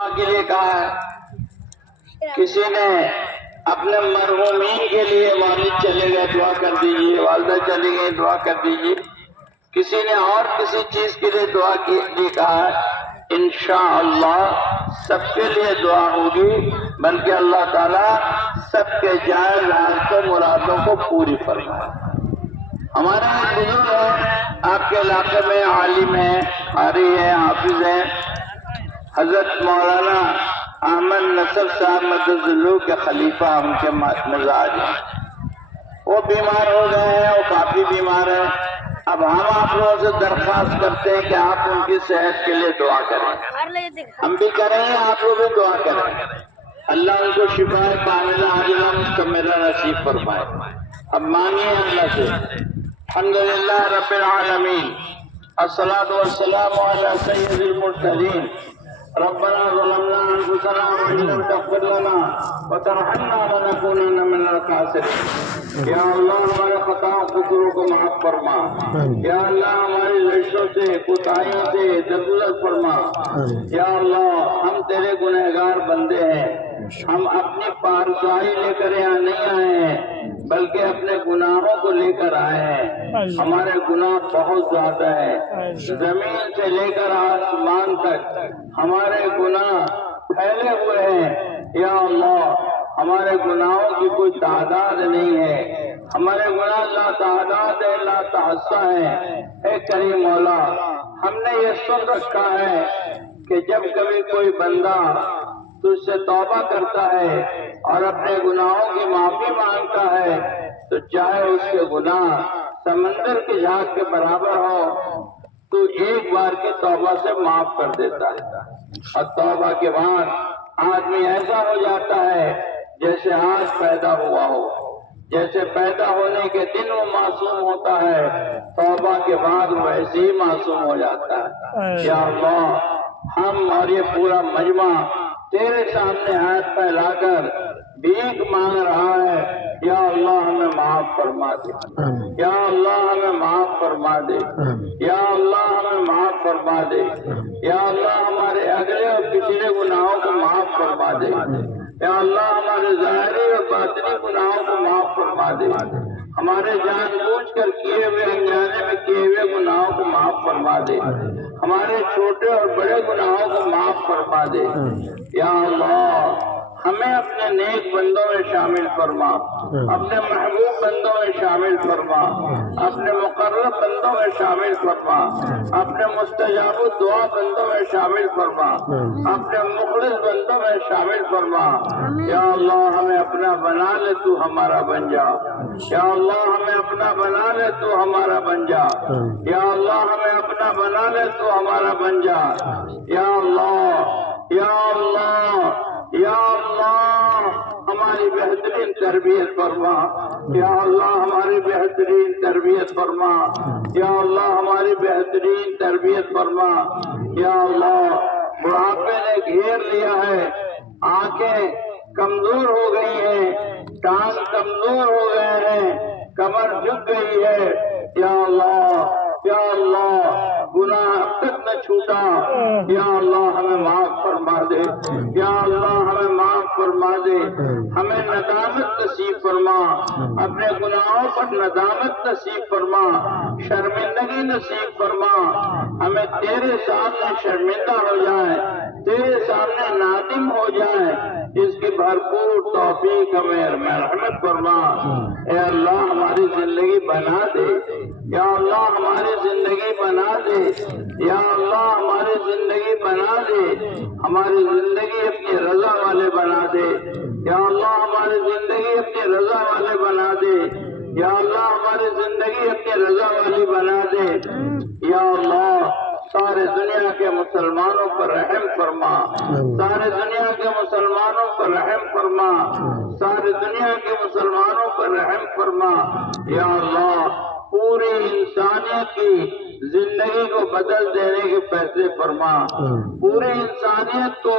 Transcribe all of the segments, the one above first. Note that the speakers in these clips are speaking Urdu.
کے لیے کہا ہے، کسی نے اپنے مرحومین کے لیے والد چلے گئے دعا کر دیجیے، والدہ چلی گئی دعا کر دیجیے، کسی نے اور کسی چیز کے لیے دعا کے لیے کہا ہے، انشاءاللہ سب کے لیے دعا ہوگی، بلکہ اللہ تعالیٰ سب کے جائز حاجتوں مرادوں کو پوری فرمائے۔ ہمارے ایک بزرگ ہیں آپ کے علاقے میں، عالم ہیں، قاری ہیں، حافظ ہیں، حضرت مولانا احمد نصر صاحب مدداللہ کے خلیفہ ان کے مزاج ہیں، وہ بیمار ہو گئے ہیں، وہ کافی بیمار ہیں۔ اب ہم آپ لوگوں سے درخواست کرتے ہیں کہ آپ ان کی صحت کے لیے دعا کریں، ہم بھی کریں گے، آپ لوگ بھی دعا کریں، اللہ ان کو شفا کاملہ عاجلہ مستمرہ نصیب فرمائے۔ اب مانگیے اللہ سے۔ الحمدللہ رب العالمین، الصلاۃ والسلام علی سید المرسلین، ربنا ظلمنا انفسنا وان لم تغفر لنا وترحمنا لنكونن من الخاسرین۔ یا اللہ ہمارے خطاؤں قصوروں کو معاف فرما، یا اللہ ہماری لڑکیوں سے کوتاہیوں سے درگزر فرما، یا اللہ ہم تیرے گنہگار بندے ہیں، ہم اپنی پارسائی لے کر یہاں نہیں آئے ہیں بلکہ اپنے گناہوں کو لے کر آئے ہیں۔ ہمارے گناہ بہت زیادہ ہیں، زمین سے لے کر آسمان تک ہمارے گناہ پھیلے ہوئے ہیں۔ یا اللہ ہمارے گناہوں کی کوئی تعداد نہیں ہے، ہمارے گناہ لا تعداد ہے، لا تحصیٰ ہے۔ اے کریم مولا، ہم نے یہ سن رکھا ہے کہ جب کبھی کوئی بندہ تجھ سے توبہ کرتا ہے اور اپنے گناہوں کی معافی مانگتا ہے تو چاہے اس کے گناہ سمندر کی جھاگ کے برابر ہو تو ایک بار کی توبہ سے معاف کر دیتا ہے، اور توبہ کے بعد آدمی ایسا ہو جاتا ہے جیسے آج پیدا ہوا ہو، جیسے پیدا ہونے کے دن وہ معصوم ہوتا ہے، توبہ کے بعد وہ ایسے ہی معصوم ہو جاتا ہے۔ یا اللہ ہم اور یہ پورا مجمع تیرے سامنے ہاتھ پھیلا کر بھیک مانگ رہا ہے، یا اللہ ہمیں معاف فرما دے، یا اللہ ہمیں معاف فرما دے، یا اللہ ہمیں معاف فرما دے، یا اللہ ہمارے اگلے اور پچھلے گناہوں کو معاف فرما دے، یا اللہ ہمارے ظاہری اور باطنی گناہوں کو معاف فرما دے، ہمارے جان بوجھ کر کیے ہوئے انجانے میں کیے ہوئے گناہوں کو معاف فرما دے، ہمارے چھوٹے اور بڑے گناہوں کو معاف فرما دے۔ یا اللہ ہمیں اپنے نیک بندوں میں شامل فرما، اپنے محبوب بندوں میں شامل فرما، اپنے مقرب بندوں میں شامل فرما، اپنے مستجاب دعا بندوں میں شامل فرما، اپنے مخلص بندوں میں شامل فرما۔ یا اللہ ہمیں اپنا بنا لے، تو ہمارا بن جا، یا اللہ ہمیں اپنا بنا لے، تو ہمارا بن جا، یا اللہ ہمیں اپنا بنا لے، تو ہمارا بن جا۔ یا اللہ یا اللہ یا اللہ ہماری بہترین تربیت فرما، یا اللہ ہماری بہترین تربیت فرما، یا اللہ ہماری بہترین تربیت فرما۔ یا اللہ بڑھاپے نے گھیر لیا ہے، آنکھیں کمزور ہو گئی ہیں، ٹانگ کمزور ہو گئے ہیں، کمر جھک گئی ہے، یا اللہ یا اللہ گناہ اب تک نہ چھوٹا، یا اللہ ہمیں معاف فرما دے، یا اللہ ہمیں معاف فرما دے، ہمیں ندامت نصیب فرما، اپنے گناہوں پر ندامت نصیب فرما، شرمندگی نصیب فرما، ہمیں تیرے سامنے شرمندہ ہو جائیں، تیرے سامنے نادم ہو جائیں، اس کی بھرپور توفیق ہمیں مرحمت فرما۔ اے اللہ ہماری زندگی بنا دے، یا اللہ ہماری زندگی بنا دے، یا اللہ ہماری زندگی بنا دے، ہماری زندگی اپنی رضا والے بنا دے، یا اللہ ہماری زندگی اپنی رضا والے بنا دے، یا اللہ ہماری زندگی اپنی رضا والی بنا دے۔ یا اللہ سارے دنیا کے مسلمانوں پر رحم فرما، سارے دنیا کے مسلمانوں پر رحم فرما، سارے دنیا کے مسلمانوں پر رحم فرما۔ یا اللہ پوری انسانیت کی زندگی کو بدل دینے کے فیصلے فرما، پوری انسانیت کو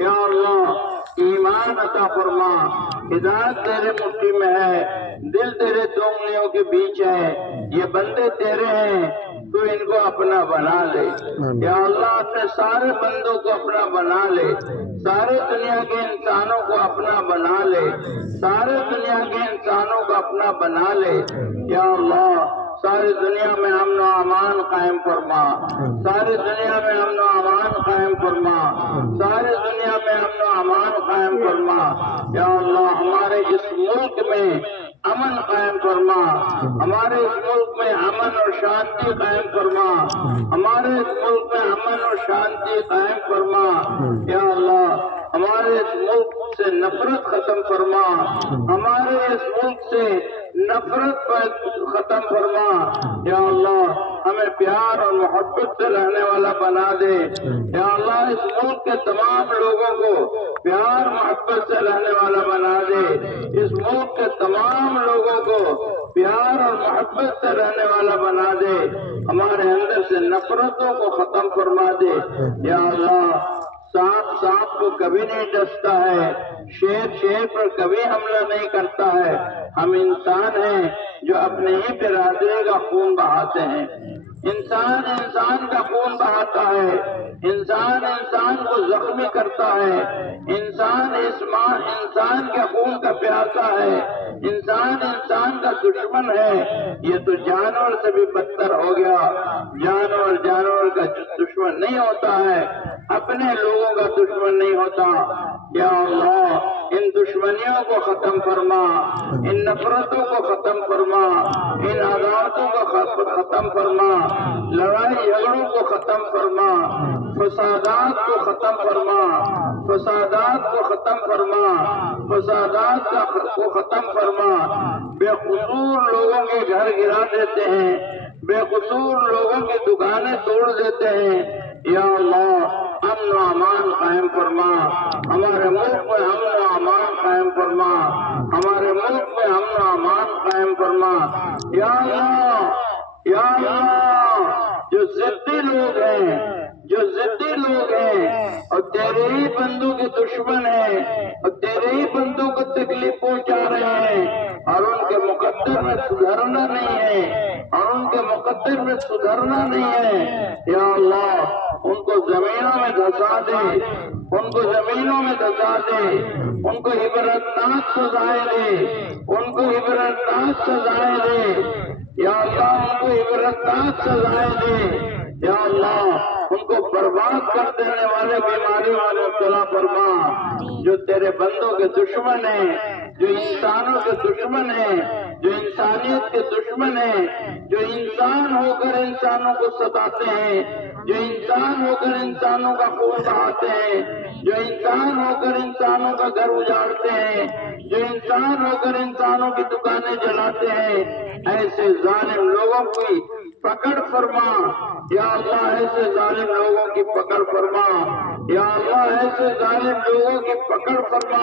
یا اللہ ایمان عطا فرما۔ ہدایت تیرے مٹھی میں ہے، دل تیرے دو انگلیوں کے بیچ ہے، یہ بندے تیرے ہیں، تو ان کو اپنا بنا لے یا اللہ اپنے سارے بندوں کو اپنا بنا لے سارے دنیا کے انسانوں کو اپنا بنا لے سارے دنیا کے انسانوں کو اپنا بنا لے یا اللہ ساری دنیا میں امن و امان قائم فرما ساری دنیا میں امن و امان قائم فرما ساری دنیا میں امن و امان قائم فرما یا اللہ ہمارے اس ملک میں امن قائم فرما ہمارے اس ملک میں امن اور شانتی قائم فرما ہمارے اس ملک میں امن اور شانتی قائم فرما یا اللہ ہمارے اس ملک سے نفرت ختم فرما ہمارے اس ملک سے نفرت ختم فرما یا اللہ ہمیں پیار اور محبت سے رہنے والا بنا دے یا اللہ اس ملک کے تمام لوگوں کو پیار محبت سے رہنے والا بنا دے اس ملک کے تمام لوگوں کو پیار اور محبت سے رہنے والا بنا دے ہمارے اندر سے نفرتوں کو ختم فرما دے یا اللہ سانپ کو کبھی نہیں ڈستا ہے شیر پر کبھی حملہ نہیں کرتا ہے ہم انسان ہیں جو اپنے ہی برادری کا خون بہاتے ہیں انسان کا خون بہاتا ہے انسان کو زخمی کرتا ہے انسان کے خون کا پیاسا ہے انسان کا دشمن ہے یہ تو جانور سے بھی بدتر ہو گیا جانور کا دشمن نہیں ہوتا ہے اپنے لوگوں کا دشمن نہیں ہوتا یا اللہ ان دشمنیوں کو ختم فرما ان نفرتوں کو ختم فرما ان عداوتوں کو ختم فرما لڑائی جھگڑوں کو ختم فرما فسادات کو ختم فرما بے قصور لوگوں کے گھر گرا دیتے ہیں بے قصور لوگوں کی دکانیں توڑ دیتے ہیں یا اللہ امن و امان قائم فرما ہمارے ملک میں امن و امان قائم فرما ہمارے ملک میں امن و امان قائم فرما یا اللہ جو ضدی لوگ ہیں اور تیرے ہی بندوں کے دشمن ہیں اور تیرے ہی بندوں کو تکلیف پہنچا رہے ہیں اور ان کے مقدر میں سدھرنا نہیں ہے یا اللہ ان کو زمینوں میں دھسا دے ان کو عبرتناک سزائیں دے یا اللہ ان کو عبرتناک سزائیں دے یا اللہ ان کو برباد کر دینے والے بیماریوں میں مبتلا فرما جو تیرے بندوں کے دشمن ہیں جو انسانوں کے دشمن ہیں جو انسانیت کے دشمن ہیں جو انسان ہو کر انسانوں کو ستاتے ہیں جو انسان ہو کر انسانوں کا خون بہاتے ہیں جو انسان ہو کر انسانوں کا گھر اجاڑتے ہیں جو انسان ہو کر انسانوں کی دکانیں جلاتے ہیں ایسے ظالم لوگوں کی پکڑ فرما یا اللہ ایسے ظالم لوگوں کی پکڑ فرما یا اللہ ایسے ظالم لوگوں کی پکڑ فرما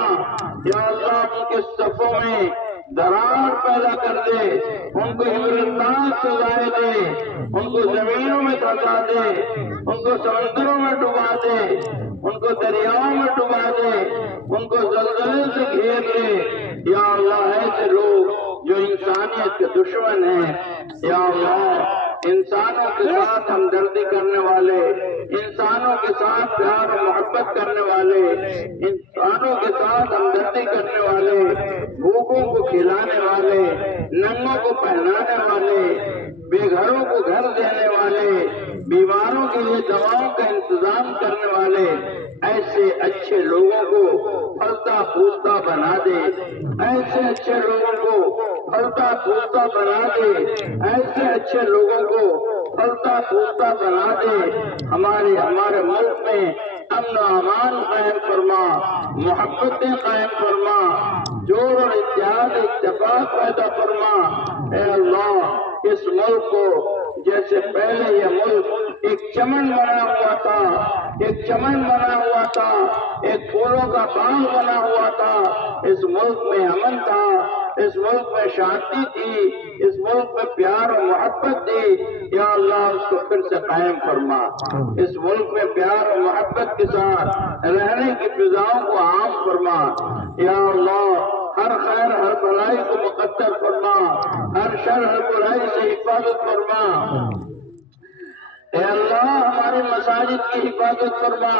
یا اللہ ان کے صفوں میں درار پیدا کر دے ان کو عبرتناک سزائیں دے ان کو زمینوں میں دھسا دے ان کو سمندروں میں ڈبا دے ان کو دریاؤں میں ڈبا دے ان کو زلزلے سے گھیر لے یا اللہ ایسے لوگ جو انسانیت کے دشمن ہیں یا اللہ انسانوں کے ساتھ ہمدردی کرنے والے انسانوں کے ساتھ پیار و محبت کرنے والے انسانوں کے ساتھ ہمدردی کرنے والے بھوکوں کو کھلانے والے ننگوں کو پہنانے والے بے گھروں کو گھر دینے والے بیماروں کے لیے دواؤں کا انتظام کرنے والے ایسے اچھے لوگوں کو پھلتا پھولتا بنا دے ایسے اچھے لوگوں کو پھلتا پھولتا بنا دے ایسے اچھے لوگوں کو پھلتا پھولتا بنا دے ہمارے ملک میں امن و امان قائم فرما محبتیں قائم فرما جوڑ اور اتحاد اتفاق پیدا فرما اے اللہ اس ملک کو جیسے پہلے یہ ملک ایک چمن بنا ہوا تھا ایک پھولوں کا باغ بنا ہوا تھا اس ملک میں امن تھا اس ملک میں شانتی تھی اس ملک میں پیار و محبت تھی یا اللہ اس کو پھر سے قائم فرما اس ملک میں پیار و محبت کے ساتھ رہنے کی فضاؤں کو عام فرما یا اللہ ہر خیر ہر بھلائی کو مقدر فرما ہر شر ہر برائی سے حفاظت فرما اے اللہ ہمارے مساجد کی حفاظت فرما،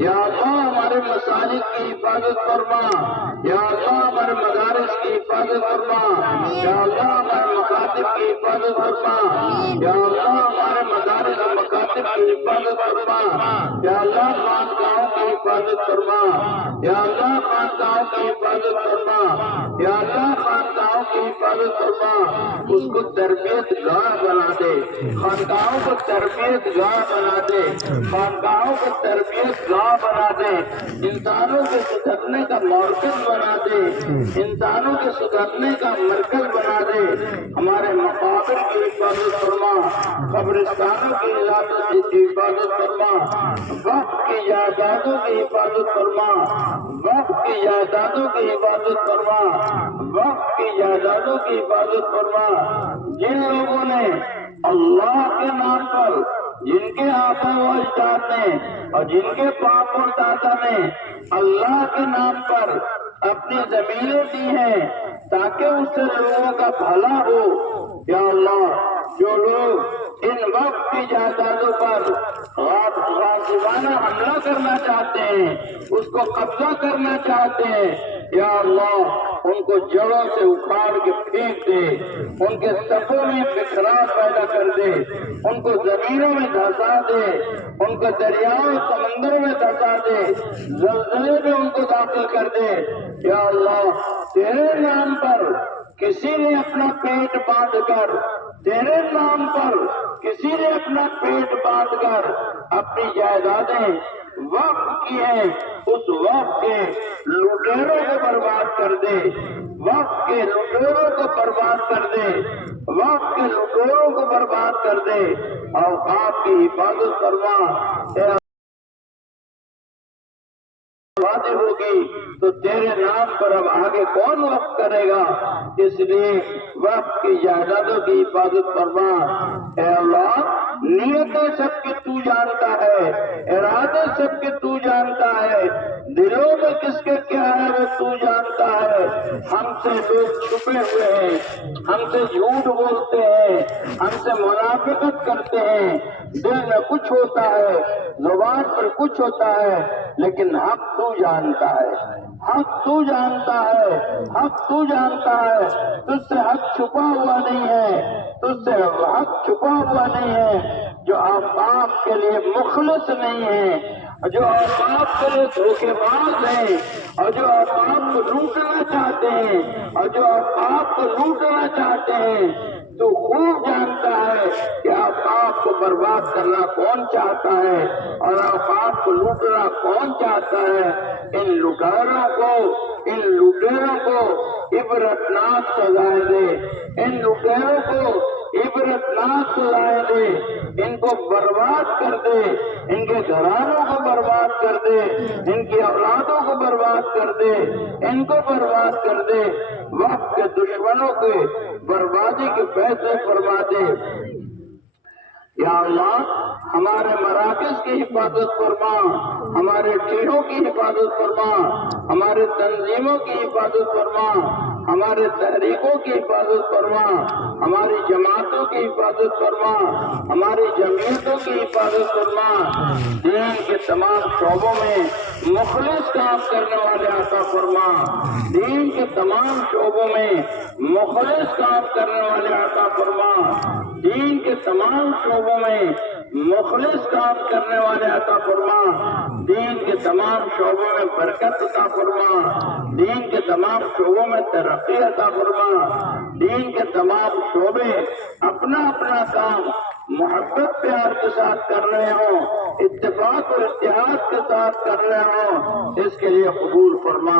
یا اللہ ہمارے مساجد کی حفاظت فرما، یا اللہ ہمارے مدارس کی حفاظت فرما، یا اللہ ہمارے مکاتب کی حفاظت فرما، یا اللہ ہمارے مدارس اور مکاتب کی حفاظت فرما، یا اللہ خانقاہوں کی حفاظت فرما، یا اللہ خانقاہوں کی حفاظت فرما، یا اللہ خانقاہوں کی حفاظت فرما، اس کو تربیت گاہ بنا دے، خانقاہوں کو تربیت گاہ بنا دے، خانقاہوں کو تربیت گاہ بنا دے، انسانوں کے سدھرنے کا مرکز بنا دے، انسانوں کے سدھرنے کا مرکز بنا دے، ہمارے مقابر کی حفاظت فرما، قبرستانوں کی حفاظت فرما، وقت کی جائیدادوں کی حفاظت فرما، وقت کی جائیدادوں کی حفاظت فرما، وقت کی جائیدادوں کی حفاظت فرما۔ جن لوگوں نے اللہ کے نام پر، جن کے آبا و اجداد نے اور جن کے باپ اور دادا نے اللہ کے نام پر اپنی زمینیں دی ہیں تاکہ اس سے لوگوں کا بھلا ہو، یا اللہ جو لوگ ان وقت کی جائیدادوں پر غاصبانہ حملہ کرنا چاہتے ہیں، اس کو قبضہ کرنا چاہتے ہیں، یا اللہ ان کو جڑوں سے اکھاڑ کے پھینک دے، ان کے صفوں میں بکھراؤ پیدا کر دے، ان کو زمینوں میں دھسا دے، ان کو دریاؤں سمندر میں دھسا دے، زلزلے میں ان کو داخل کر دے، یا اللہ تیرے نام پر کسی نے اپنا پیٹ باندھ کر، تیرے نام پر کسی نے اپنا پیٹ باندھ کر اپنی جائیدادیں وقف کی ہیں، اس وقت کے لٹیروں کو برباد کر دے، وقت کے لٹیروں کو برباد کر دے، وقت کے لٹیروں کو برباد کر دے، اور آپ کی حفاظت فرما۔ اے وعدے ہوگی تو تیرے نام پر اب آگے کون وقت کرے گا، اس لیے وقت کی جائیدادوں کی حفاظت فرما۔ اے اللہ نیتیں سب کی تو جانتا ہے، ارادے سب کے تو جانتا ہے، دلوں میں کس کے کیا ہے وہ تو جانتا ہے۔ ہم سے لوگ چھپے ہوئے ہیں، ہم سے جھوٹ بولتے ہیں، ہم سے منافقت کرتے ہیں، دل میں کچھ ہوتا ہے، زبان پر کچھ ہوتا ہے، لیکن حق تو جانتا ہے، حق تو جانتا ہے، حق تو جانتا ہے، تجھ سے حق چھپا ہوا نہیں ہے، تجھ سے حق چھپا ہوا نہیں ہے۔ جو آپ کے لیے مخلص نہیں ہے، جو آپ کے لیے دھوکے باز ہیں، اور جو آپ کو لوٹنا چاہتے ہیں، اور جو آپ کو لوٹنا چاہتے ہیں، تو خوب جانتا ہے کہ آپ کو برباد کرنا کون چاہتا ہے اور آپ کو لوٹنا کون چاہتا ہے۔ ان لٹیروں کو عبرتناک سزائیں دے، ان لٹیروں کو عبرتناک سزائیں دے، ان کو برباد کر دے، ان کے گھرانوں کو برباد کر دے، ان کی اولادوں کو برباد کر دے، ان کو برباد کر دے، وقت کے دشمنوں کے بربادی کے فیصلے فرما دے۔ یا اللہ ہمارے مراکز کی حفاظت فرما، ہمارے ٹھیروں کی حفاظت فرما، ہمارے تنظیموں کی حفاظت فرما، ہمارے تحریکوں کی حفاظت فرما، ہماری جماعتوں کی حفاظت فرما، ہماری جمعیتوں کی حفاظت فرما، دین کے تمام شعبوں میں مخلص کام کرنے والے عطا فرما، دین کے تمام شعبوں میں مخلص کام کرنے والے عطا فرما، دین کے تمام شعبوں میں مخلص کام کرنے والے عطا فرما، دین کے تمام شعبوں میں برکت عطا فرما، دین کے تمام شعبوں میں ترقی عطا فرما، دین کے تمام شعبے اپنا اپنا کام محبت پیار کے ساتھ کر رہے ہوں، اتفاق اور اتحاد کے ساتھ کر رہے ہوں، اس کے لیے قبول فرما۔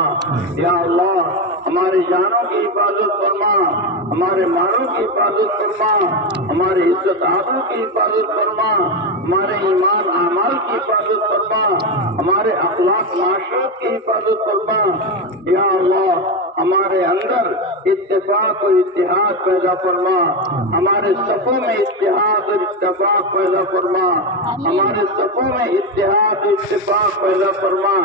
یا اللہ ہماری جانوں کی حفاظت فرما، ہمارے مالوں کی حفاظت فرما، ہمارے عزت آبرو کی حفاظت فرما، ہمارے ایمان اعمال کی حفاظت فرما، ہمارے اخلاق معاشرت کی حفاظت فرما۔ یا اللہ ہمارے اندر اتفاق اور اتحاد پیدا فرما، ہمارے صفوں میں اتحاد اور اتفاق پیدا فرما، ہمارے صفوں میں اتحاد اور اتفاق پیدا فرما۔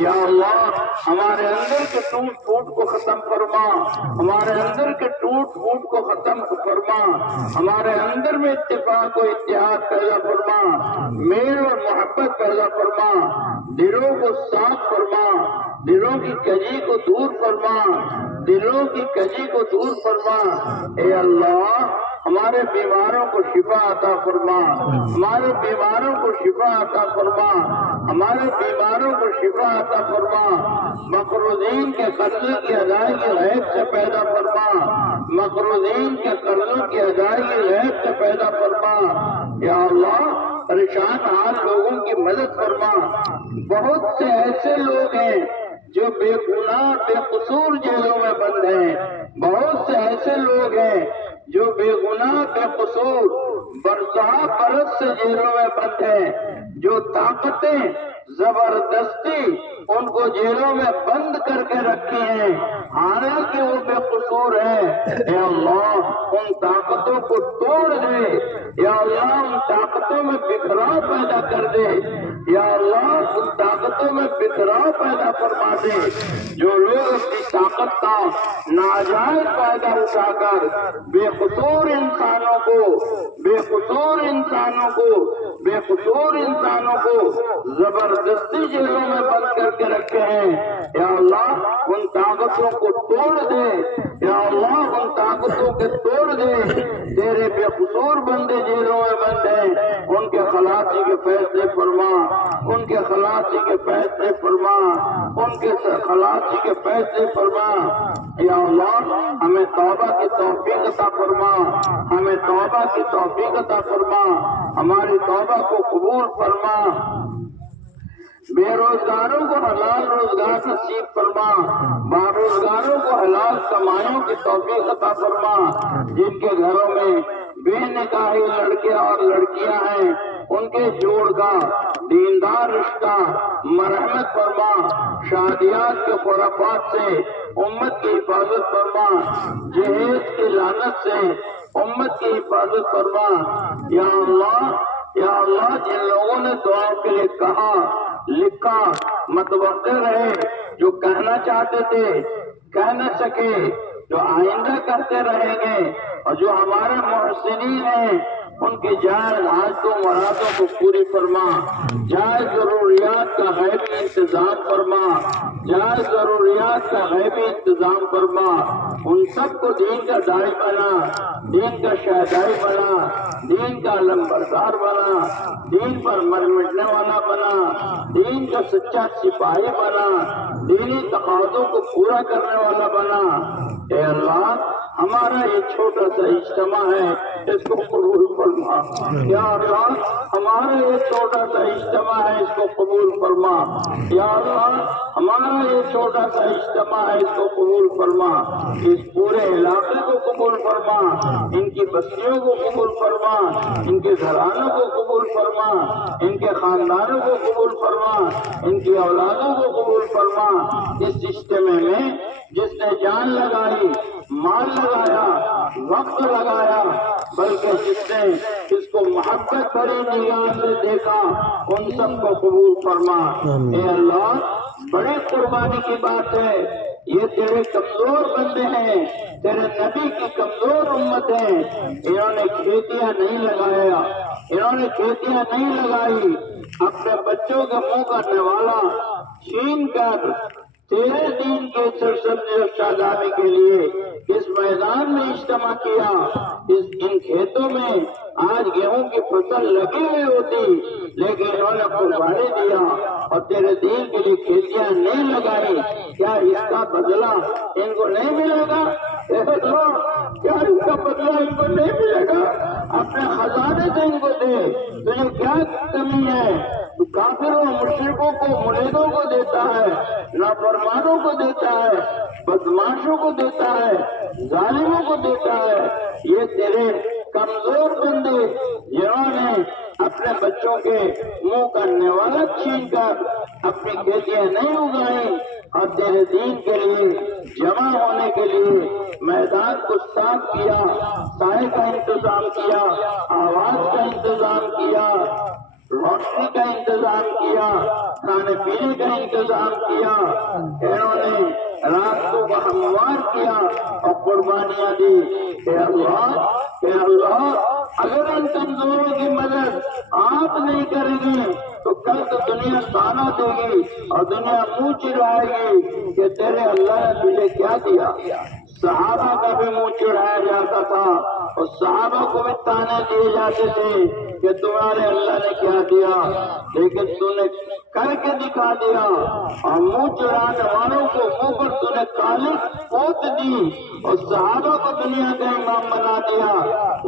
یا اللہ ہمارے اندر کے ٹوٹ پھوٹ کو ختم فرما، ہمارے اندر کے ٹوٹ پھوٹ کو ختم فرما، ہمارے اندر میں اتفاق و اتحاد پیدا فرما، میل اور محبت پیدا فرما، دلوں کو صاف فرما، دلوں کی کجی کو دور فرما، دلوں کی کجی کو دور فرما۔ اے اللہ ہمارے بیماروں کو شفا عطا فرما، ہمارے بیماروں کو شفا عطا فرما، ہمارے بیماروں کو شفا عطا فرما، مقروضین کے قرضوں کی ادائیگی غیب سے پیدا فرما، مقروضین کے قرضوں کی ادائیگی غیب سے پیدا فرما۔ یا اللہ پریشان حال لوگوں کی مدد فرما۔ بہت سے ایسے لوگ ہیں جو بے گناہ بے قصور جیلوں میں بند ہیں، بہت سے ایسے لوگ ہیں جو بے گناہ بے قصور برسہ برس سے جیلوں میں بند ہیں، جو طاقتیں زبردستی ان کو جیلوں میں بند کر کے رکھی ہیں، حالانکہ وہ بے قصور ہیں۔ اے اللہ ان طاقتوں کو توڑ دے، یا اللہ ان طاقتوں میں بکھراؤ پیدا کر دے، یا اللہ ان طاقتوں میں بکھراؤ پیدا فرما دے۔ جو لوگ اپنی طاقت کا ناجائز فائدہ اٹھا کر بے قصور انسانوں کو زبردستی جیلوں میں بند کر کے رکھے ہیں، یا اللہ ان طاقتوں کو توڑ دے، یا اللہ ان طاقتوں کے توڑ دے۔ تیرے بے قصور بندے جیلوں میں بند ہیں، ان کے خلاصی کے فیصلے فرما، ان کے خلاصی کے فیصلے فرما، ان کے خلاصی کے فیصلے فرما۔ یا اللہ ہمیں توبہ کی توفیق عطا فرما، ہمیں توبہ کی توفیق عطا فرما، ہماری توبہ کو قبول فرما۔ بے روزگاروں کو حلال روزگار نصیب فرما، باروزگاروں کو حلال کمائیوں کی توفیق عطا فرما۔ جن کے گھروں میں بے نکاحی لڑکے اور لڑکیاں ہیں ان کے جوڑ کا دیندار رشتہ مرحمت فرما، شادیات کے خرافات سے امت کی حفاظت فرما، جہیز کی لعنت سے امت کی حفاظت فرما۔ یا اللہ جن لوگوں نے دعا کے لیے کہا لکھا متوقع رہے، جو کہنا چاہتے تھے کہہ نہ سکے، جو آئندہ کرتے رہیں گے، اور جو ہمارے محسنین ہیں ان کی جائز حاجتوں مرادوں کو پوری فرما، جائز ضروریات کا غیبی انتظام فرما، جائز ضروریات کا غیبی انتظام فرما۔ ان سب کو دین کا داعی بنا، دین کا شہدائی بنا، دین کا علمبردار بنا، دین پر مر مٹنے والا بنا، دین کا سچا سپاہی بنا، دینی تقاضوں کو پورا کرنے والا بنا۔ اے اللہ ہمارا یہ چھوٹا سا اجتماع ہے اس کو قبول فرما، یا اللہ ہمارا یہ چھوٹا سا اجتماع ہے اس کو قبول فرما، یا اللہ ہمارا یہ چھوٹا سا اجتماع ہے اس کو قبول فرما۔ اس پورے علاقے کو قبول فرما، ان کی بستیوں کو قبول فرما، ان کے گھرانوں کو قبول فرما، ان کے خاندانوں کو قبول فرما، ان کی اولادوں کو قبول فرما۔ اس اجتماع میں جس نے جان لگائی، مال لگایا، وقت لگایا، بلکہ جس نے اس کو محبت بھری نگاہ سے دیکھا ان سب کو قبول فرما۔ اے اللہ بڑی قربانی کی بات ہے، یہ تیرے کمزور بندے ہیں، تیرے نبی کی کمزور امت ہے، انہوں نے کھیتیاں نہیں لگایا، انہوں نے کھیتیاں نہیں لگائی، اپنے بچوں کے منہ کا نوالا چھین کر تیرے دین کے سرسبزی اور شادابی کے لیے اس میدان میں اجتماع کیا۔ ان کھیتوں میں آج گیہوں کی فصل لگی ہوئی ہوتی، لیکن انہوں نے قربانی دیا اور تیرے دین کے لیے کھیتیاں نہیں لگائی۔ کیا اس کا بدلہ ان کو نہیں ملے گا؟ کیا اس کا بدلہ ان کو نہیں ملے گا؟ اپنے خزانے سے ان کو دے، تجھے کیا کمی ہے؟ تو کافروں مشرکوں کو مریدوں کو دیتا ہے، نافرمانوں کو دیتا ہے، بدماشوں کو دیتا ہے، ظالموں کو دیتا ہے۔ یہ تیرے کمزور بندے جنہوں نے اپنے بچوں کے منہ کا نوالا چھین کر اپنی کھیتیاں نہیں اگائیں اور تیرے دین کے لیے جمع ہونے کے لیے میدان کو صاف کیا، سائے کا انتظام کیا، آواز کا انتظام کیا، روشنی کا انتظام کیا، کھانے پینے کا انتظام کیا، انہوں نے راستوں کو ہموار کیا اور قربانیاں دی۔ اے اللہ اگر ان کمزوروں کی مدد آپ نہیں کریں گے تو کل تو دنیا تانا دے گی اور دنیا منہ چڑھائے گی کہ تیرے اللہ نے تجھے کیا دیا۔ صحابہ کا بھی منہ چڑھایا جاتا تھا اور صحابہ کو بھی تانے دیے جاتے تھے کہ تمہارے اللہ نے کیا دیا، لیکن تم نے کر کے دکھا دیا اور منہ چڑھانے والوں کو منہ پر تم نے کالی پوت دی اور صحابہ کو دنیا کا امام بنا دیا۔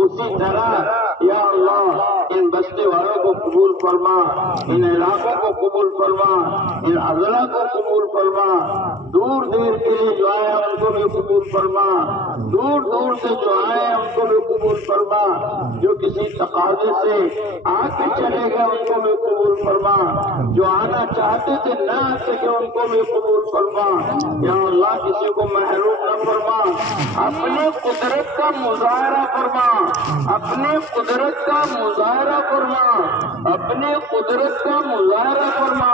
اسی طرح یا اللہ ان بستی والوں کو قبول فرما، ان علاقوں کو قبول فرما، ان اضلاع کو قبول فرما، دور دیر کے لیے جو آئے ان کو بھی قبول فرما، دور دور سے جو آئے ان کو بھی قبول فرما، جو کسی تقاضے سے آ کے چلے گئے ان کو بھی قبول فرما، جو آنا چاہتے تھے نہ آ سکے ان کو بھی قبول فرما۔ یا اللہ کسی کو محروم نہ فرما، اپنی قدرت کا مظاہرہ فرما، اپنی قدرت کا مظاہرہ فرما، اپنی قدرت کا مظاہرہ فرما۔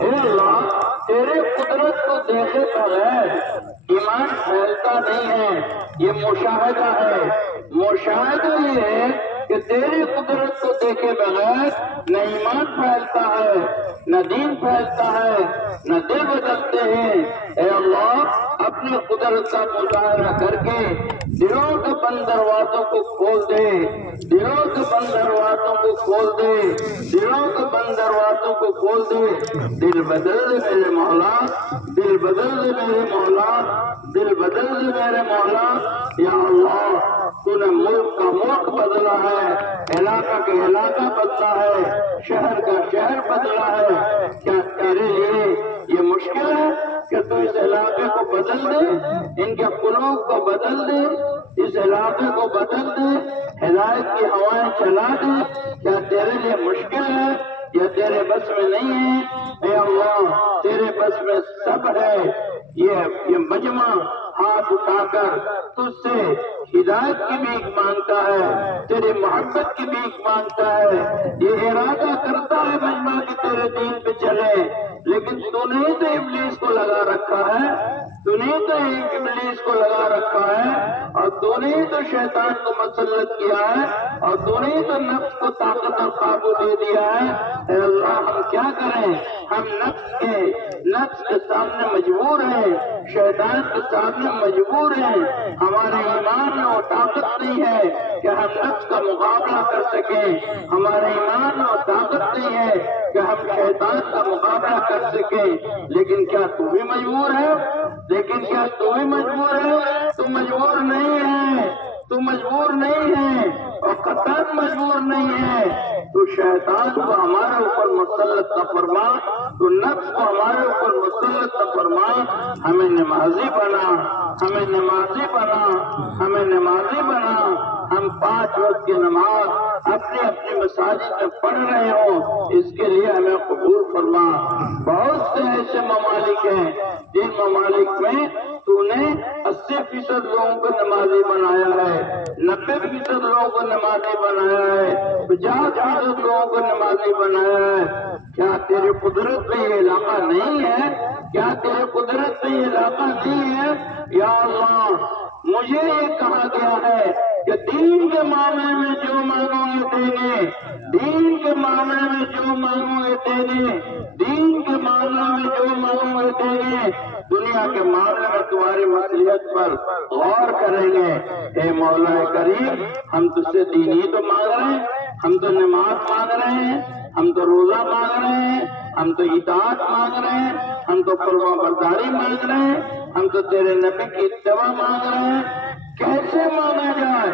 اے اللہ تیرے قدرت کو دیکھے بغیر ایمان پھیلتا نہیں ہے، یہ مشاہدہ ہے۔ مشاہدہ یہ ہے کہ تیری قدرت کو دیکھے بغیر نہ ایمان پھیلتا ہے، نہ دین پھیلتا ہے، نہ دل بدلتے ہیں۔ اے اللہ اپنی قدرت کا مظاہرہ کر کے دلوں کے بند دروازوں کو کھول دے، دلوں کے بند دروازوں کو کھول دے، دلوں کے بند دروازوں کو کھول دے۔ دل بدل دے میرے مولا، دل بدل دے میرے مولا، دل بدل دے میرے مولا۔ یا اللہ تو نے ملک کا ملک بدلا ہے، علاقہ کا علاقہ بدلا ہے، شہر کا شہر بدلا ہے۔ کیا تیرے لیے یہ مشکل ہے کہ تو اس علاقے کو بدل دے، ان کے قلوب کو بدل دے، اس علاقے کو بدل دے، ہدایت کی ہوائیں چلا دے؟ کیا تیرے لیے مشکل ہے یا تیرے بس میں نہیں ہے؟ اے اللہ تیرے بس میں سب ہے۔ یہ مجمع ہاتھ اٹھا کر تجھ سے ہدایت کی بھیک مانگتا ہے، تیری محبت کی بھیک مانگتا ہے۔ یہ ارادہ کرتا ہے مجمع کہ تیرے دین پہ چلے، لیکن تو نے تو ابلیس کو لگا رکھا ہے، تو نے تو ابلیس کو لگا رکھا ہے، اور تو نے تو شیطان کو مسلط کیا ہے، اور تو نے تو نفس کو طاقت اور قابو دے دیا ہے۔ اے اللہ ہم کیا کریں؟ ہم نفس کے سامنے مجبور ہیں، شیطان کے سامنے مجبور ہیں۔ ہمارے ایمان میں وہ طاقت نہیں ہے کہ ہم نفس کا مقابلہ کر سکیں، ہمارے ایمان میں وہ طاقت نہیں ہے کہ ہم شیطان کا مقابلہ کر سکیں۔ لیکن کیا تو بھی مجبور ہے؟ لیکن کیا تو بھی مجبور ہے؟ تو مجبور نہیں ہے، تو مجبور نہیں ہے اور قطعاً مجبور نہیں ہے۔ تو شیطان کو ہمارے اوپر مسلط نہ فرما، تو نفس کو ہمارے اوپر مسلط نہ فرما۔ ہمیں نمازی بنا، ہمیں نمازی بنا، ہمیں نمازی بنا۔ ہم 5 وقت کی نماز اپنی اپنی مساجد میں پڑھ رہے ہوں، اس کے لیے ہمیں قبول فرما۔ بہت سے ایسے ممالک ہیں جن ممالک میں تو نے 80% لوگوں کو نمازی بنایا ہے، 90% لوگوں کو نمازی بنایا ہے، 50% لوگوں کو نمازی بنایا ہے۔ کیا تیری قدرت میں یہ علاقہ نہیں ہے؟ کیا تیری قدرت میں یہ علاقہ نہیں ہے؟ یا اللہ مجھے یہ کہا گیا ہے کہ دین کے معاملے میں جو مانگو گے دیں گے، دین کے معاملے میں جو مانگو گے دیں گے، دین کے معاملے میں جو مانگو گے دیں گے، دنیا کے معاملے میں تمہاری مصلحت پر غور کریں گے۔ اے مولا کریم ہم تجھ سے دین ہی تو مانگ رہے ہیں، ہم تو نماز مانگ رہے ہیں، ہم تو روزہ مانگ رہے ہیں، ہم تو اطاعت مانگ رہے ہیں، ہم تو فرما برداری مانگ رہے ہیں، ہم تو تیرے نبی کی اتباع مانگ رہے ہیں۔ کیسے مانگا جائے؟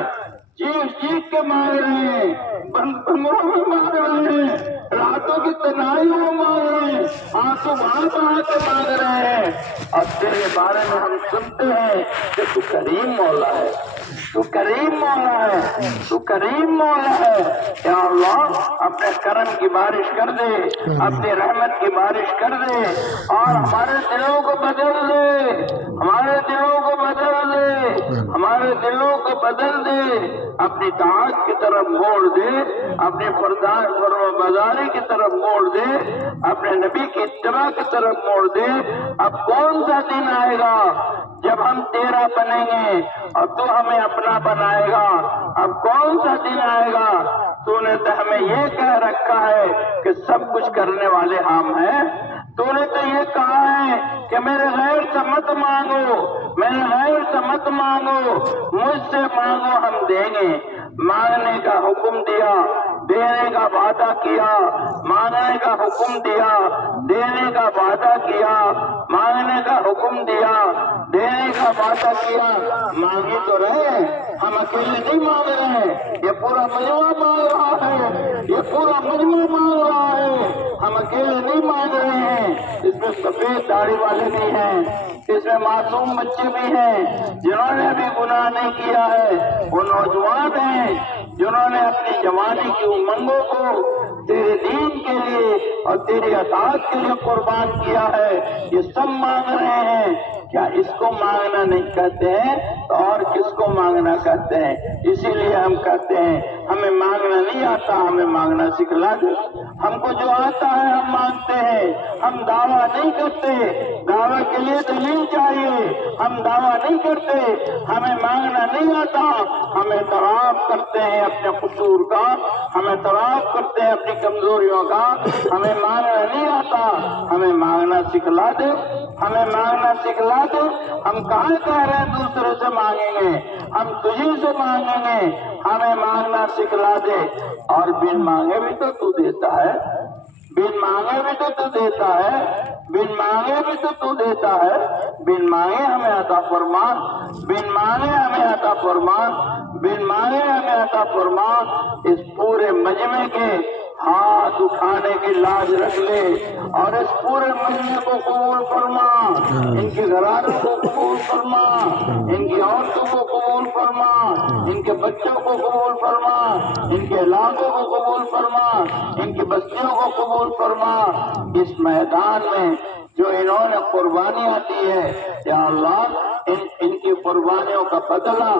چیخ کے مانگ رہے ہیں، بمروں میں مانگ رہے ہیں، راتوں کی تنہائیوں میں مانگ رہے ہیں، آنسو بہا بہا کے مانگ رہے ہیں، اور تیرے بارے میں ہم سنتے ہیں کہ تو کریم مولا ہے، تو کریم مولا ہے، تو کریم مولا ہے۔ یا اللہ اپنے کرم کی بارش کر دے، اپنی رحمت کی بارش کر دے، اور ہمارے دلوں کو بدل دے، ہمارے دلوں کو بدل دے۔ ہمارے دلوں کو بدل دے، اپنی طاعت کی طرف موڑ دے، اپنی فرمانبرداری کی طرف موڑ دے، اپنے نبی کی اتباع کی طرف موڑ دے۔ اب کون سا دن آئے گا جب ہم تیرا بنیں گے اور تو ہمیں اپنا بنائے گا؟ اب کون سا دن آئے گا؟ تو نے تو ہمیں یہ کہہ رکھا ہے کہ سب کچھ کرنے والے ہم ہیں۔ تو نے تو یہ کہا ہے کہ میرے غیر سے مت مانگو، میرے غیر سے مت مانگو، مجھ سے مانگو ہم دیں گے۔ مانگنے کا حکم دیا، دینے کا وعدہ کیا، مانگنے کا حکم دیا، دینے کا وعدہ کیا، مانگنے کا حکم دیا، دینے کا وعدہ کیا۔ مانگی تو رہے، ہم اکیلے نہیں مانگ رہے، یہ پورا مجموعہ مانگ رہا ہے، یہ پورا مجموعہ مانگ رہا ہے۔ ہم اکیلے نہیں مانگ رہے ہیں، اس میں سفید داڑھی والے بھی ہیں، اس میں معصوم بچے بھی ہیں جنہوں نے بھی گناہ نہیں کیا ہے، وہ نوجوان ہیں جنہوں نے اپنی جوانی کی امنگوں کو تیرے دین کے لیے اور تیری اطاعت کے لیے قربان کیا ہے۔ یہ سب مانگ رہے ہیں، کیا اس کو مانگنا نہیں کہتے ہیں تو اور کس کو مانگنا کہتے ہیں؟ اسی لیے ہم کہتے ہیں ہمیں مانگنا نہیں آتا، ہمیں مانگنا سکھلا دے۔ ہم کو جو آتا ہے ہم مانگتے ہیں، ہم دعویٰ نہیں کرتے، دعویٰ کے لیے دلیل چاہیے، ہم دعویٰ نہیں کرتے، ہمیں مانگنا نہیں آتا، ہم اعتراف کرتے ہیں اپنے قصور کا، ہم اعتراف کرتے ہیں اپنی کمزوریوں کا، ہمیں مانگنا نہیں آتا، ہمیں مانگنا سکھلا دے، ہمیں مانگنا سکھلا دے۔ ہم کہاں کہہ رہے ہیں دوسرے سے مانگیں گے، ہم تجھی سے مانگیں گے، ہمیں مانگنا سکھلا دے۔ اور بن مانگے بھی تو تو دیتا ہے، بن مانگے بھی تو تو دیتا ہے، بن مانگے بھی تو تو دیتا ہے، بن مانگے ہمیں عطا فرمان، بن مانگے ہمیں عطا فرمان، بن مانگے ہمیں عطا فرمان۔ اس پورے مجمع کے ہاتھ اٹھانے کی لاج رکھ لے اور اس پورے مجمع کو قبول فرما، ان کے گھرانوں کو قبول فرما، ان کی عورتوں کو قبول فرما، ان کے بچوں کو قبول فرما، ان کے علاقوں کو قبول فرما، ان کی بستیوں کو قبول فرما۔ اس میدان میں جو انہوں نے قربانیاں دی ہے یا اللہ، ان کی قربانیوں کا بدلہ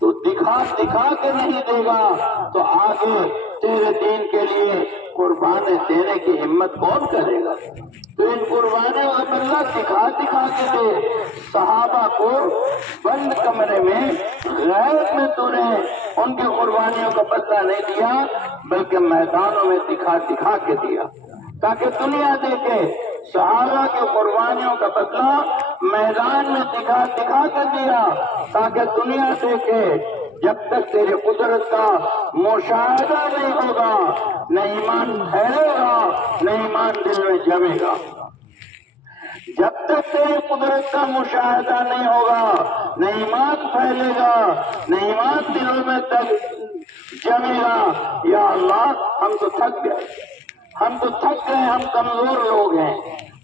تو دکھا کے نہیں دے گا تو آگے تیرے دین کے لیے قربانی دینے کی ہمت کون کرے گا؟ تو ان قربانیوں کا بدلہ دکھا کے دے۔ صحابہ کو بند کمرے میں غیرت میں تو نے ان کی قربانیوں کا بدلہ نہیں دیا، بلکہ میدانوں میں دکھا کے دیا تاکہ دنیا دیکھے۔ صحابہ کی قربانیوں کا بدلہ میدان میں دکھا کر دیا تاکہ دنیا دیکھے۔ جب تک تیری قدرت کا مشاہدہ نہیں ہوگا نہ ایمان پھیلے گا نہ ایمان دل میں جمے گا۔ جب تک تیری قدرت کا مشاہدہ نہیں ہوگا نہ ایمان پھیلے گا نہ ایمان دلوں میں تک جمے گا۔ یا اللہ، ہم تو تھک گئے، ہم تو تھک گئے، ہم کمزور لوگ ہیں،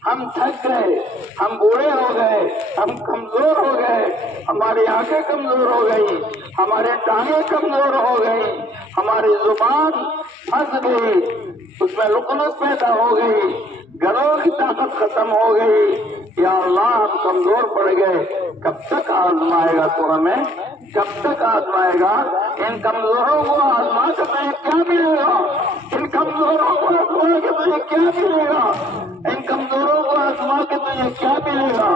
ہم تھک گئے، ہم بوڑھے ہو گئے، ہم کمزور ہو گئے، ہماری آنکھیں کمزور ہو گئی، ہماری ٹانگیں کمزور ہو گئی، ہماری زبان پھنس گئی، اس میں لکنت پیدا ہو گئی، گلوں کی طاقت ختم ہو گئی۔ یا اللہ، ہم کمزور پڑ گئے، کب تک آزمائے گا تو ہمیں؟ کب تک آزمائے گا؟ ان کمزوروں کو آزما کے تجھے کیا ملے گا؟ ان کمزوروں کو آزما کے تجھے کیا ملے گا؟ ان کمزوروں کو آزما کے تجھے کیا ملے گا؟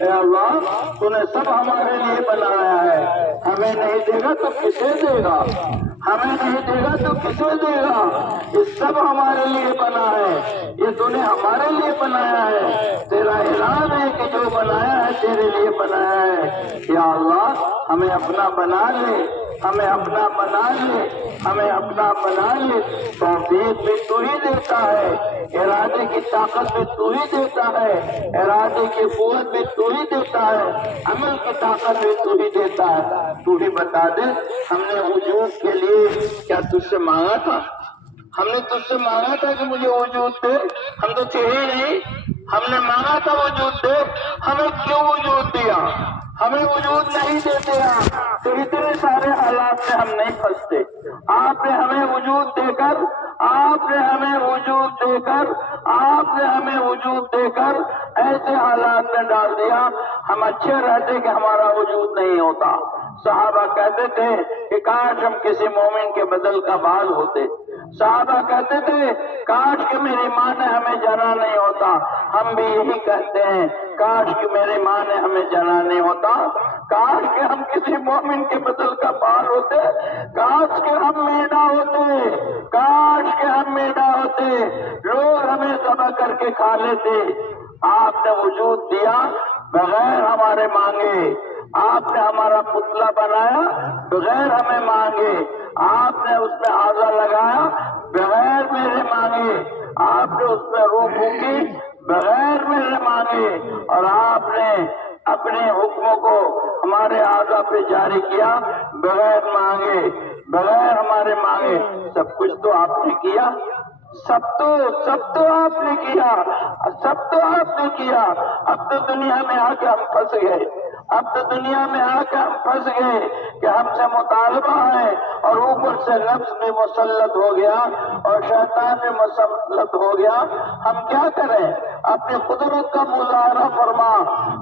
اے اللہ، تو نے سب ہمارے لیے بنایا ہے، ہمیں نہیں دے گا تو کسے دے گا؟ ہمیں نہیں دے گا تو کسے دے گا؟ یہ سب ہمارے لیے بنا ہے، یہ تو نے ہمارے لیے بنایا ہے۔ تیرا اعلان ہے کہ جو بنایا ہے تیرے لیے بنایا ہے۔ یا اللہ، ہمیں اپنا بنا لے، ہمیں اپنا بنا لے، ہمیں اپنا بنا لے۔ توفیق بھی تو ہی دیتا ہے، ارادے کی طاقت بھی تو ہی دیتا ہے، ارادے کی قوت بھی تو ہی دیتا ہے، عمل کی طاقت بھی تو ہی دیتا ہے۔ تو ہی بتا دے، ہم نے وجود کے لیے کیا تجھ سے مانگا تھا؟ ہم نے تجھ سے مانگا تھا کہ مجھے وجود دے؟ ہم تو تھے ہی نہیں۔ ہم نے مانگا تھا وجود دے، ہمیں کیوں وجود دیا؟ ہمیں وجود نہیں دیتے آپ تو اتنے سارے حالات میں ہم نہیں پھنستے۔ آپ نے ہمیں وجود دے کر آپ نے ہمیں وجود دے کر ایسے حالات میں ڈال دیا، ہم اچھے رہتے کہ ہمارا وجود نہیں ہوتا۔ صحابہ کہتے تھے کہ کاش ہم کسی مومن کے بدل کا بال ہوتے۔ صحابہ کہتے تھے کاش کہ میری ماں نے ہمیں جنا نہیں ہوتا۔ ہم بھی یہی کہتے ہیں کاش کہ میری ماں نے ہمیں جنا نہیں ہوتا، کاش کہ ہم کسی مومن کے بدل کا بال ہوتے، کاش کہ ہم میڈا ہوتے، کاش کہ ہم میڈا ہوتے، لوگ ہمیں ذبح کر کے کھا لیتے۔ آپ نے وجود دیا بغیر ہمارے مانگے، آپ نے ہمارا پتلا بنایا بغیر ہمیں مانگے، آپ نے اس میں آزا لگایا بغیر میرے مانگے، آپ نے اس میں روح پھونکی بغیر میرے مانگے، اور آپ نے اپنے حکموں کو ہمارے آزا پہ جاری کیا بغیر مانگے، بغیر ہمارے مانگے۔ سب کچھ تو آپ نے کیا، سب تو آپ نے کیا، سب تو آپ نے کیا۔ اب تو دنیا میں آ کے ہم پھنس گئے، اب تو دنیا میں آ کے ہم پھنس گئے کہ ہم سے مطالبہ ہے، اور اوپر سے نفس بھی مسلط ہو گیا اور شیطان بھی مسلط ہو گیا۔ ہم کیا کریں؟ اپنی قدرت کا مظاہرہ فرما،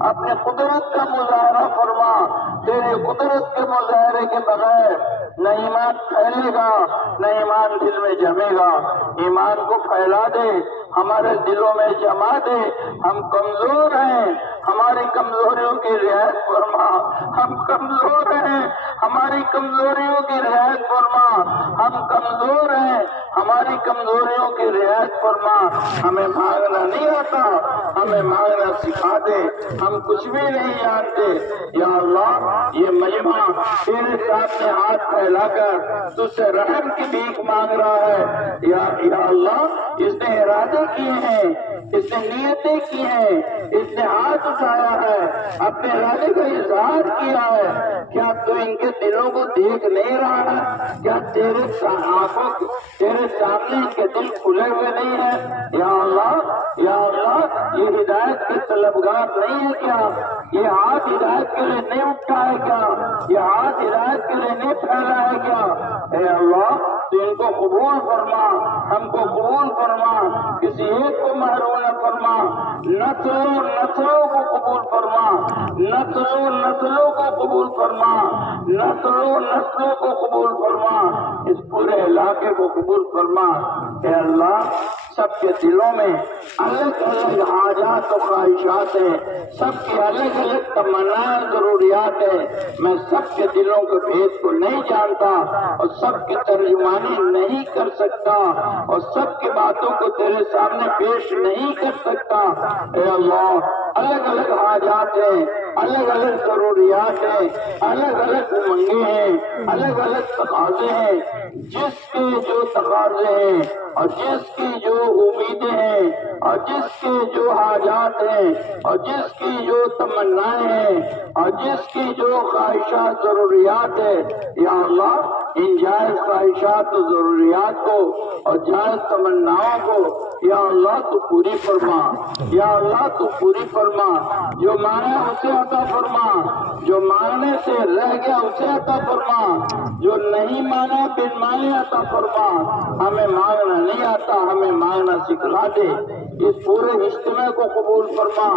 اپنی قدرت کا مظاہرہ فرما۔ تیری قدرت کے مظاہرے کے بغیر نہ ایمان پھیلے گا، نہ ایمان دل میں جمے گا۔ ایمان کو پھیلا دے، ہمارے دلوں میں جما دے۔ ہم کمزور ہیں، ہماری کمزوریوں کی رعایت فرما۔ ہم کمزور ہیں، ہماری کمزوریوں کی رعایت فرما۔ ہم کمزور ہیں، ہماری کمزوریوں کی رعایت فرما۔ ہمیں مانگنا نہیں آتا، ہمیں مانگنا سکھا دے، ہم کچھ بھی نہیں جانتے۔ یا اللہ، یہ مجمع تیرے سامنے ہاتھ پھیلا کر تجھ سے رحم کی بھیک مانگ رہا ہے۔ یا اللہ، اس نے ارادے کیے ہیں، اس نے نیتیں کی ہیں، اس نے ہاتھ اٹھایا ہے، اپنے ارادے کا اظہار کیا ہے۔ کیا تو ان کے دلوں کو دیکھ نہیں رہا ہے؟ کیا تیرے سامنے ان کے دل کھلے ہوئے نہیں ہیں؟ یا اللہ، یا اللہ، یہ ہدایت کے طلبگار نہیں ہے کیا؟ یہ ہاتھ ہدایت کے لیے نہیں اٹھا ہے کیا؟ یہ ہاتھ ہدایت کے لیے نہیں پھیلا ہے کیا؟ اے اللہ، تو ان کو قبول فرما، ہم کو قبول فرما، کسی ایک کو محروم نہ فرما۔ نسلوں کو قبول فرما، نسلوں کو قبول فرما، نسلوں کو قبول فرما، اس پورے علاقے کو قبول فرما۔ اے اللہ، سب کے دلوں میں الگ الگ حاجات و خواہشات ہیں، سب کی الگ الگ تمنائیں ضروریات ہیں۔ میں سب کے دلوں کے بھید کو نہیں جانتا اور سب کی ترجمانی نہیں کر سکتا اور سب کی باتوں کو تیرے سامنے پیش نہیں کر سکتا۔ اے اللہ، الگ الگ حاجات ہیں، الگ الگ ضروریات ہیں، الگ الگ امنگیں ہیں، الگ الگ تقاضے ہیں۔ جس کے جو تقاضے ہیں اور جس کی جو امیدیں ہیں اور جس کے جو حاجات ہیں اور جس کی جو تمنائیں ہیں اور جس کی جو خواہشات ضروریات ہے، یا اللہ، ان جائز خواہشات و ضروریات کو اور جائز تمناؤں کو یا اللہ تو پوری فرما، یا اللہ تو پوری فرما۔ جو مانگا اسے عطا فرما، جو مانگنے سے رہ گیا اسے عطا فرما، جو نہیں مانا بن مانے عطا فرما۔ ہمیں مانگنا نہیں آتا، ہمیں مانگنا سکھلا دے۔ اس پورے اجتماع کو قبول فرما،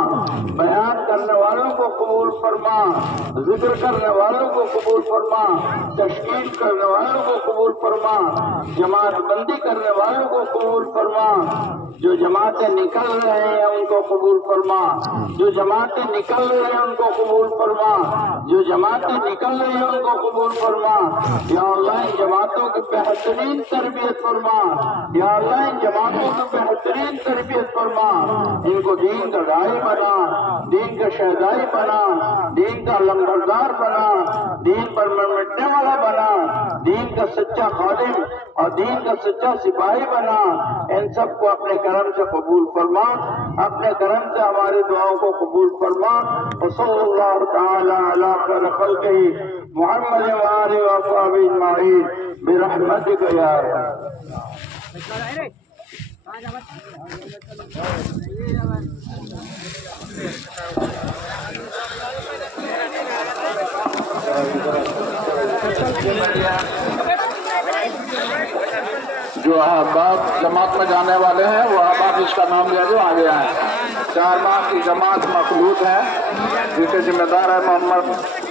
بیان کرنے والوں کو قبول فرما، ذکر کرنے والوں کو قبول فرما، تشکیل کرنے والوں کو قبول فرما، جماعت بندی کرنے والوں کو قبول فرما۔ جو جماعتیں نکل رہے ہیں ان کو قبول فرما، جو جماعتیں نکل رہے ہیں ان کو قبول فرما، جو جماعتیں نکل رہی ہیں ان کو قبول فرما۔ یا اللہ، ان جماعتوں کی بہترین تربیت فرما، یا اللہ، ان جماعتوں کی بہترین تربیت فرما۔ ان کو دین کا داعی بنا، دین کا شہدائی بنا، دین کا لمبردار بنا، دین پر مٹنے والا بنا، دین کا سچا خادم اور دین کا سچا سپاہی بنا۔ ان سب کو اپنے کرم سے قبول فرما، اپنے کرم سے ہماری دعاؤں کو قبول فرما۔ وصلی اللہ تعالی علی خیر خلقہ محمد وآلہ وصحبہ اجمعین برحمتک یا ارحم۔ جو احباب جماعت میں جانے والے ہیں وہ احباب اس کا نام لیا جو آگے آئے. 4 ماہ کی جماعت مخلوط ہے جس کے ذمہ دار ہے محمد